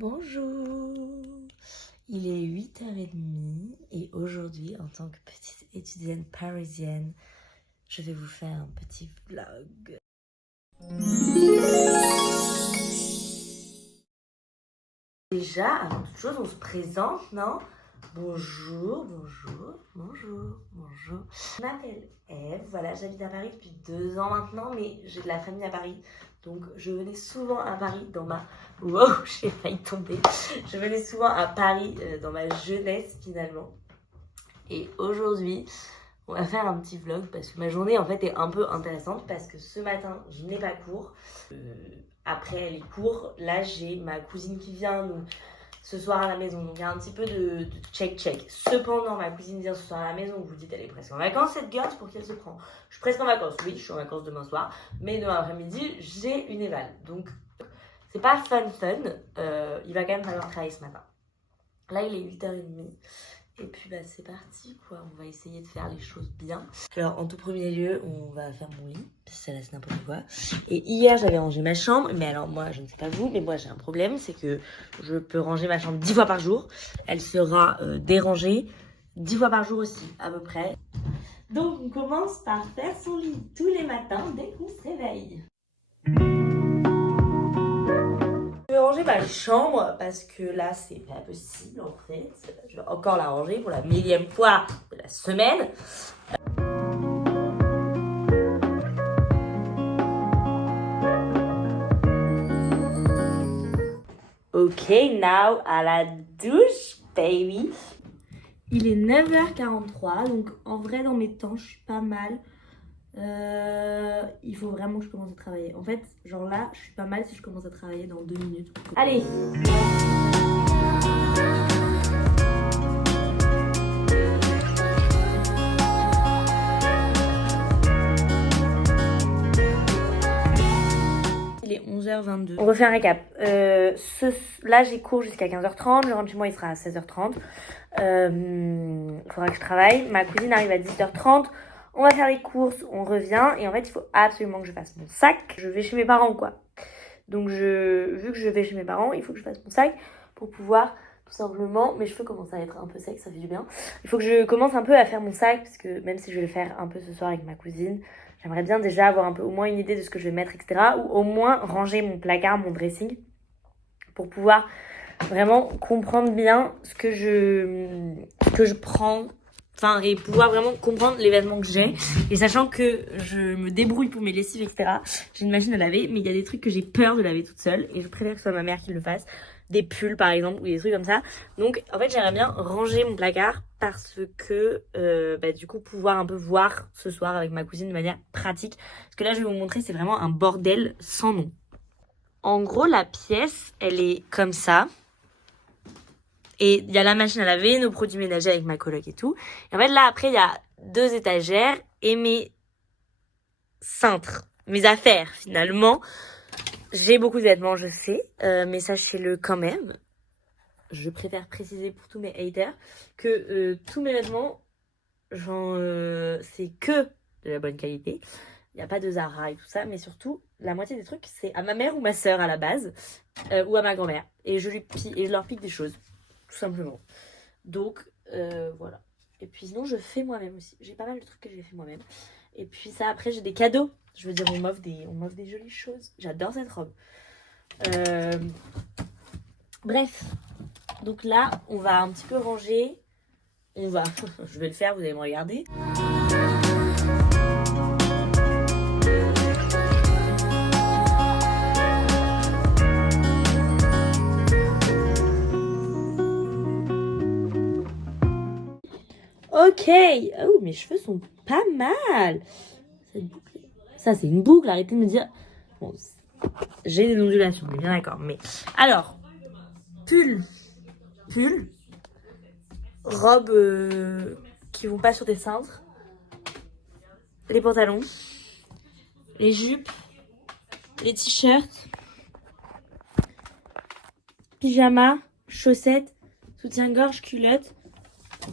Bonjour, il est 8h30 et aujourd'hui, en tant que petite étudiante parisienne, je vais vous faire un petit vlog. Déjà, avant toute chose, on se présente, non? Bonjour. Je m'appelle Eve, voilà, j'habite à Paris depuis 2 ans maintenant, mais j'ai de la famille à Paris. Donc je venais souvent à Paris dans ma... Wow, j'ai failli tomber. Je venais souvent à Paris dans ma jeunesse finalement. Et aujourd'hui, on va faire un petit vlog parce que ma journée en fait est un peu intéressante parce que ce matin, je n'ai pas cours. Après les cours, là j'ai ma cousine qui vient nous ce soir à la maison. Donc il y a un petit peu de check. Cependant, ma cousine vient ce soir à la maison. Vous dites, elle est presque en vacances cette girl, pour qui elle se prend? Je suis presque en vacances, oui, je suis en vacances demain soir. Mais demain après-midi, j'ai une éval. Donc c'est pas fun. Il va quand même falloir travailler ce matin. Là, il est 8h30. Et puis c'est parti quoi, on va essayer de faire les choses bien. Alors en tout premier lieu, on va faire mon lit, parce que ça laisse n'importe quoi. Et hier j'avais rangé ma chambre, mais alors moi je ne sais pas vous, mais moi j'ai un problème, c'est que je peux ranger ma chambre 10 fois par jour. Elle sera dérangée 10 fois par jour aussi, à peu près. Donc on commence par faire son lit tous les matins dès qu'on se réveille. Je vais ranger ma chambre parce que là c'est pas possible en fait. Je vais encore la ranger pour la 1000e fois de la semaine. Ok, now à la douche, baby. Il est 9h43, donc en vrai dans mes temps je suis pas mal. Il faut vraiment que je commence à travailler. En fait, genre là, je suis pas mal si je commence à travailler dans 2 minutes. Allez! Il est 11h22. On refait un récap. Là, j'ai cours jusqu'à 15h30. Je rentre chez moi, il sera à 16h30. Il faudra que je travaille. Ma cousine arrive à 18h30. On va faire les courses, on revient. Et en fait, il faut absolument que je fasse mon sac. Je vais chez mes parents, quoi. Donc, vu que je vais chez mes parents, il faut que je fasse mon sac pour pouvoir, tout simplement... Mes cheveux commencent à être un peu secs, ça fait du bien. Il faut que je commence un peu à faire mon sac, parce que même si je vais le faire un peu ce soir avec ma cousine, j'aimerais bien déjà avoir un peu, au moins une idée de ce que je vais mettre, etc. Ou au moins ranger mon placard, mon dressing, pour pouvoir vraiment comprendre bien ce que je prends. Enfin, et pouvoir vraiment comprendre les vêtements que j'ai. Et sachant que je me débrouille pour mes lessives, etc. J'ai une machine à laver, mais il y a des trucs que j'ai peur de laver toute seule. Et je préfère que ce soit ma mère qui le fasse. Des pulls, par exemple, ou des trucs comme ça. Donc, en fait, j'aimerais bien ranger mon placard parce que, du coup, pouvoir un peu voir ce soir avec ma cousine de manière pratique. Parce que là, je vais vous montrer, c'est vraiment un bordel sans nom. En gros, la pièce, elle est comme ça. Et il y a la machine à laver, nos produits ménagers avec ma coloc et tout. Et en fait, là, après, il y a 2 étagères et mes cintres, mes affaires, finalement. J'ai beaucoup de vêtements, je sais, mais sachez-le quand même. Je préfère préciser pour tous mes haters que tous mes vêtements, c'est que de la bonne qualité. Il n'y a pas de Zara et tout ça, mais surtout, la moitié des trucs, c'est à ma mère ou ma sœur à la base, ou à ma grand-mère. Et je leur pique des choses. Tout simplement. Donc, voilà. Et puis sinon, je fais moi-même aussi. J'ai pas mal de trucs que j'ai fait moi-même. Et puis ça, après, j'ai des cadeaux. Je veux dire, on m'offre des jolies choses. J'adore cette robe. Bref. Donc là, on va un petit peu ranger. Je vais le faire, vous allez me regarder. Ok, oh mes cheveux sont pas mal. Ça c'est une boucle, arrêtez de me dire. Bon, j'ai des ondulations, on est bien d'accord. Mais alors, pull, robes qui vont pas sur tes cintres, les pantalons, les jupes, les t-shirts, pyjama, chaussettes, soutien-gorge, culottes,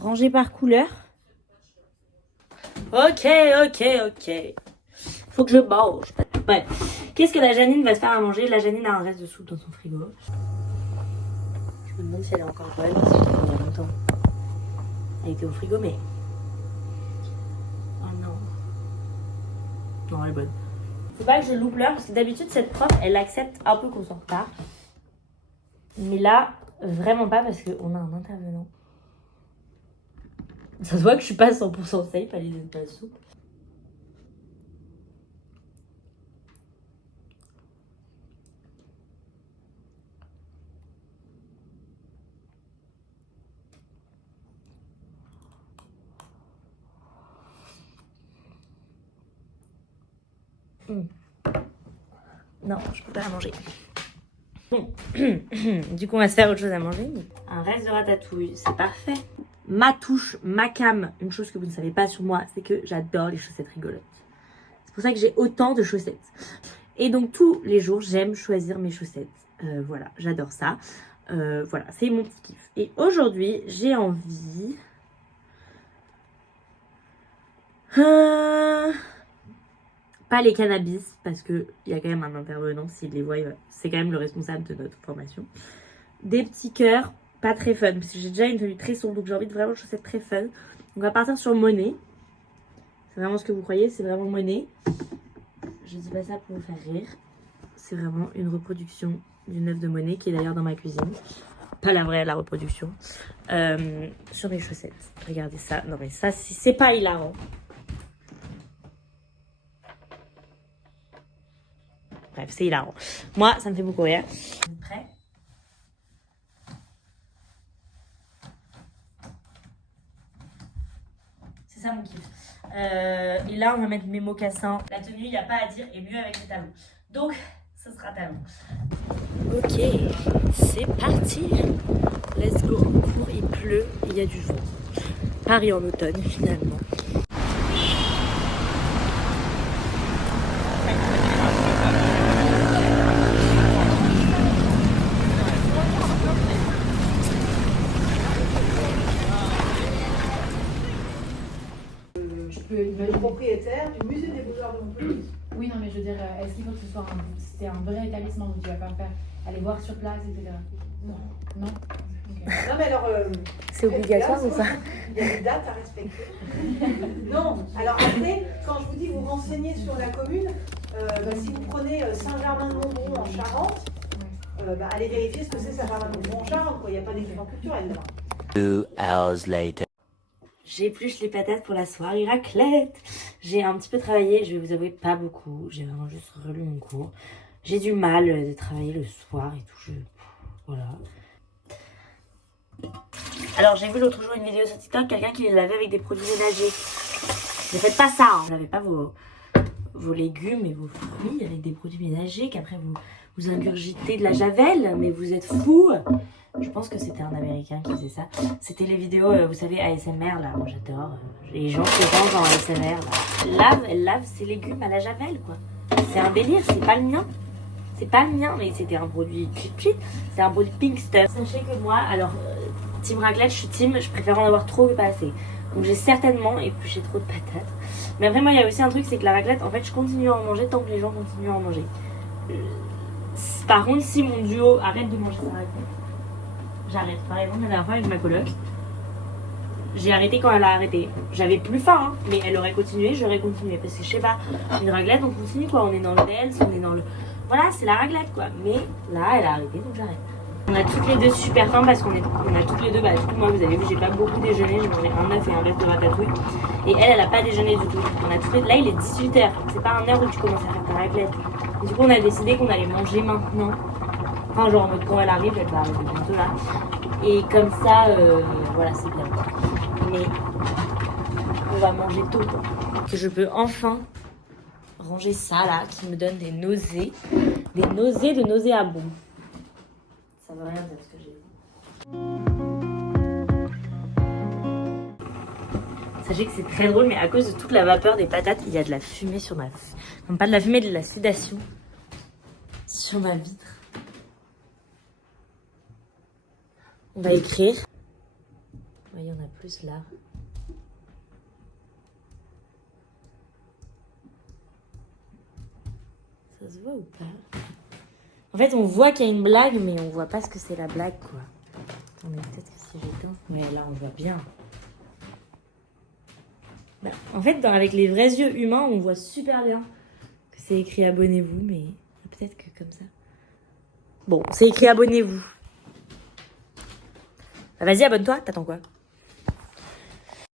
rangées par couleur. Ok. Faut que je mange. Bref. Qu'est-ce que la Janine va se faire à manger? La Janine a un reste de soupe dans son frigo. Je me demande si elle est encore bonne, parce que je l'ai fait il y a longtemps. Elle était au frigo, mais... Oh non. Non, elle est bonne. Faut pas que je loupe l'heure, parce que d'habitude, cette prof, elle accepte un peu qu'on soit en retard. Mais là, vraiment pas, parce qu'on a un intervenant. Ça se voit que je suis pas 100% safe à l'idée de la soupe. Non, je peux pas la manger. Bon, du coup, on va se faire autre chose à manger. Un reste de ratatouille, c'est parfait. Ma touche, ma cam, une chose que vous ne savez pas sur moi, c'est que j'adore les chaussettes rigolotes. C'est pour ça que j'ai autant de chaussettes. Et donc, tous les jours, j'aime choisir mes chaussettes. Voilà, j'adore ça. Voilà, c'est mon petit kiff. Et aujourd'hui, j'ai envie... Pas les cannabis, parce qu'il y a quand même un intervenant, s'il les voit, c'est quand même le responsable de notre formation. Des petits cœurs, pas très fun, parce que j'ai déjà une tenue très sombre, donc j'ai envie de vraiment de chaussettes très fun. On va partir sur Monet. C'est vraiment ce que vous croyez, c'est vraiment Monet. Je dis pas ça pour vous faire rire. C'est vraiment une reproduction d'une œuvre de Monet, qui est d'ailleurs dans ma cuisine. Pas la vraie, la reproduction. Sur mes chaussettes. Regardez ça. Non mais ça, c'est pas hilarant. Bref, c'est hilarant. Moi, ça me fait beaucoup rire. Vous êtes prêts? C'est ça mon kiff. Et là, on va mettre mes mocassins. La tenue, il n'y a pas à dire, est mieux avec les talons. Donc, ce sera talons. Ok, c'est parti. Let's go. En cours, il pleut, il y a du vent. Paris en automne, finalement. Le propriétaire du musée des Beaux-Arts de Montpellier. Oui, non, mais je veux dire, est-ce qu'il faut que ce soit c'était un vrai établissement où tu vas pas faire aller voir sur place, etc. Non. Non. Okay. Non, mais alors. C'est obligatoire ou pas? Il y a des dates à respecter. Non, alors après, quand je vous dis vous renseignez sur la commune, si vous prenez Saint-Germain-de-Montbron en Charente, allez vérifier ce que c'est Saint-Germain-de-Montbron en Charente, quoi. Il n'y a pas d'équipement culturel là. 2 hours later. J'épluche les patates pour la soirée raclette. J'ai un petit peu travaillé, je vais vous avouer, pas beaucoup. J'ai vraiment juste relu mon cours. J'ai du mal de travailler le soir et tout. Voilà. Alors, j'ai vu l'autre jour une vidéo sur TikTok, quelqu'un qui les lavait avec des produits ménagers. Ne faites pas ça, hein. Vous lavez pas vos légumes et vos fruits avec des produits ménagers qu'après vous ingurgitez de la javel, mais vous êtes fous. Je pense que c'était un Américain qui faisait ça. C'était les vidéos, vous savez, ASMR, là. Moi, j'adore. Les gens qui rangent en ASMR, là. Elle lave ses légumes à la javel, quoi. C'est un délire, c'est pas le mien. C'est pas le mien, mais c'était un produit cheap. C'est un produit pink stuff. Sachez que moi, alors, team raclette, je suis team, je préfère en avoir trop que pas assez. Donc, j'ai certainement épluché trop de patates. Mais vraiment, il y a aussi un truc, c'est que la raclette, en fait, je continue à en manger tant que les gens continuent à en manger. Par contre, si mon duo arrête de manger sa raclette, j'arrête. Par exemple, la dernière fois avec ma coloc, j'ai arrêté quand elle a arrêté. J'avais plus faim, hein, mais elle aurait continué, j'aurais continué. Parce que je sais pas, une raclette, on continue quoi. On est dans le dance, on est dans le. Voilà, c'est la raclette quoi. Mais là, elle a arrêté, donc j'arrête. On a toutes les deux super faim parce qu'on a toutes les deux, du coup, moi, vous avez vu, j'ai pas beaucoup déjeuné. J'ai mangé un œuf et un verre de ratatouille. Et elle a pas déjeuné du tout. On a toutes les... Là, il est 18h. C'est pas 1h où tu commences à faire ta raclette. Et du coup, on a décidé qu'on allait manger maintenant. Enfin, genre en mode quand elle arrive, elle va arriver bientôt là. Et comme ça, voilà, c'est bien. Mais on va manger tôt. Que je peux enfin ranger ça là, qui me donne des nausées. Des nausées de nauséabond. Ça veut rien dire ce que j'ai. Sachez que c'est très drôle, mais à cause de toute la vapeur des patates, il y a de la fumée sur ma... Non, pas de la fumée, de la sudation sur ma vitre. On va écrire. Oui, il y en a plus là. Ça se voit ou pas? En fait, on voit qu'il y a une blague, mais on voit pas ce que c'est la blague, quoi. Attendez, peut-être que si j'éteins... Ouais, là, on voit bien. Bah, en fait, avec les vrais yeux humains, on voit super bien que c'est écrit abonnez-vous, mais peut-être que comme ça... Bon, c'est écrit abonnez-vous. Bah, vas-y, abonne-toi, t'attends quoi?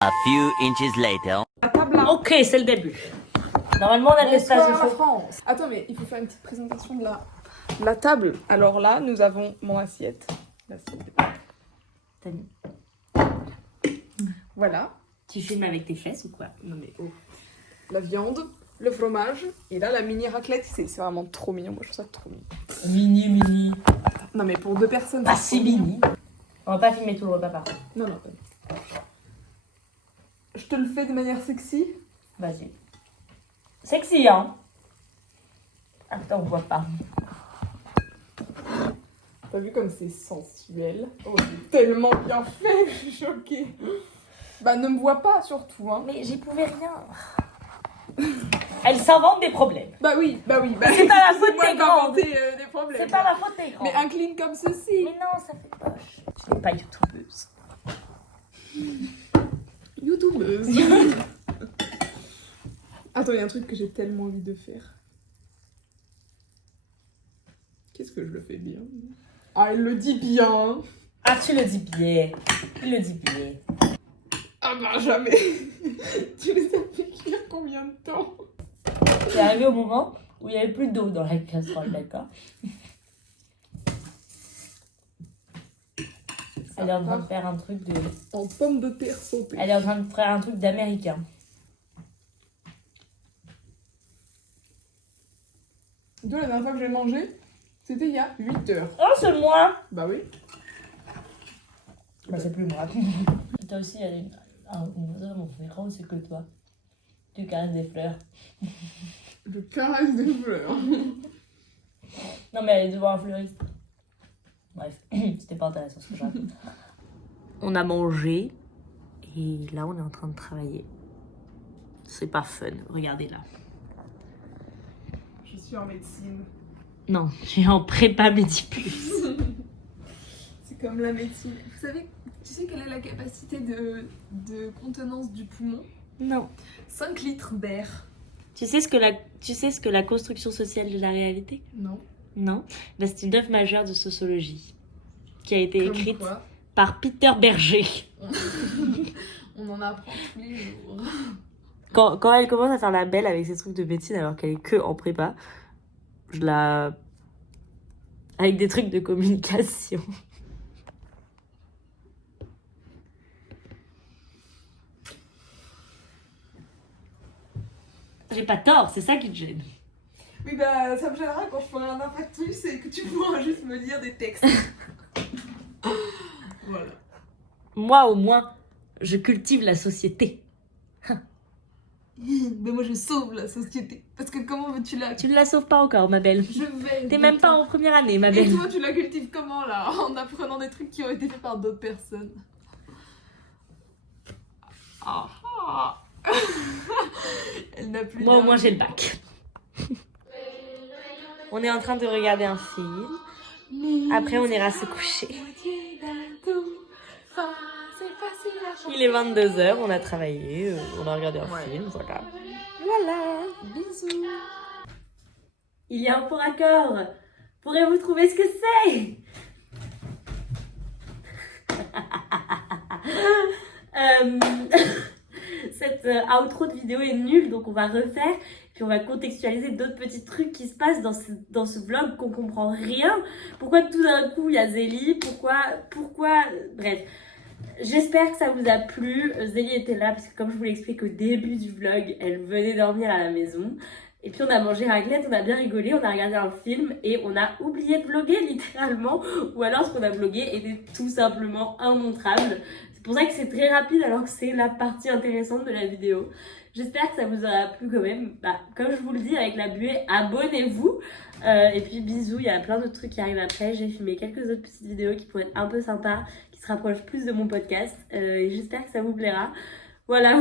A few inches later. La table là. Ok, c'est le début. Normalement, on a de l'espace Bonsoir de la faux. France. Attends, mais il faut faire une petite présentation de la table. Alors là, nous avons mon assiette. L'assiette. T'as mis- Voilà. Tu filmes avec tes fesses ou quoi? Non mais oh. La viande, le fromage. Et là, la mini raclette, c'est vraiment trop mignon. Moi, je trouve ça trop mignon. Mini. Non mais pour 2 personnes. Pas c'est si trop mignon. mini. On va pas filmer tout le repas par contre. Non, non, pas. Je te le fais de manière sexy. Vas-y. Sexy, hein? Attends, on voit pas. T'as vu comme c'est sensuel? Oh, c'est tellement bien fait, je suis choquée. Bah, ne me vois pas surtout, hein. Mais j'y pouvais rien. Elle s'invente des problèmes. Bah oui. Bah, C'est pas la faute excusez-moi des d'inventer, grandes. des problèmes. C'est pas la faute des grands. Mais incline comme ceci. Mais non, ça fait poche. Tu n'es pas youtubeuse. YouTubeuse. Attends, il y a un truc que j'ai tellement envie de faire. Qu'est-ce que je le fais bien? Ah, il le dit bien. Ah, tu le dis bien. Il le dit bien. Ah bah jamais. Tu les as fait cuire combien de temps? C'est arrivé au moment où il n'y avait plus d'eau dans la casserole, d'accord? Elle est en train de faire un truc de... En pommes de terre sautées. Elle est en train de faire un truc d'américain. Tu vois, la dernière fois que j'ai mangé, c'était il y a 8 heures. Oh, c'est moi! Bah oui. Bah, c'est plus moi. Toi aussi, elle est une mon frère, c'est que toi. Tu caresses des fleurs. Je caresse des fleurs. Non, mais elle est devant un fleuriste. Bref, c'était pas intéressant ce que je raconte. On a mangé et là, on est en train de travailler. C'est pas fun, regardez là. Je suis en médecine. Non, je suis en prépa Médiplus. C'est comme la médecine. Vous savez, tu sais quelle est la capacité de contenance du poumon? Non. 5 litres d'air. Tu sais ce que la construction sociale de la réalité? Non. Non. Bah, c'est une œuvre majeure de sociologie qui a été Comme écrite quoi, par Peter Berger. on en apprend tous les jours. Quand elle commence à faire la belle avec ses trucs de médecine alors qu'elle est que en prépa, je la... avec des trucs de communication. J'ai pas tort, c'est ça qui te gêne. Oui, bah ça me gênera quand je ferai un infarctus et que tu pourras juste me lire des textes. Voilà. Moi, au moins, je cultive la société. Mais moi je sauve la société. Parce que comment veux-tu la... Tu ne la sauves pas encore, ma belle. Je vais... T'es même pas en première année, ma Et belle. toi tu la cultives comment là? En apprenant des trucs qui ont été faits par d'autres personnes. Ah ah. Elle n'a plus Moi, au moins, d'argent. j'ai le bac. On est en train de regarder un film. Après, on ira se coucher. Il est 22h, on a travaillé, on a regardé un film, voilà. Voilà. Bisous. Il y a un pour accord. Pourrez-vous trouver ce que c'est? Cette outro de vidéo est nulle, donc on va refaire. Puis on va contextualiser d'autres petits trucs qui se passent dans ce vlog qu'on comprend rien. Pourquoi tout d'un coup il y a Zélie? Pourquoi bref. J'espère que ça vous a plu. Zélie était là parce que comme je vous l'explique au début du vlog, elle venait dormir à la maison. Et puis on a mangé raclette, on a bien rigolé, on a regardé un film et on a oublié de vlogger littéralement. Ou alors ce qu'on a vlogué était tout simplement immontrable. C'est pour ça que c'est très rapide alors que c'est la partie intéressante de la vidéo. J'espère que ça vous aura plu quand même. Bah, comme je vous le dis avec la buée, abonnez-vous. Et puis bisous, il y a plein d'autres trucs qui arrivent après. J'ai filmé quelques autres petites vidéos qui pourraient être un peu sympas, qui se rapprochent plus de mon podcast. Et j'espère que ça vous plaira. Voilà.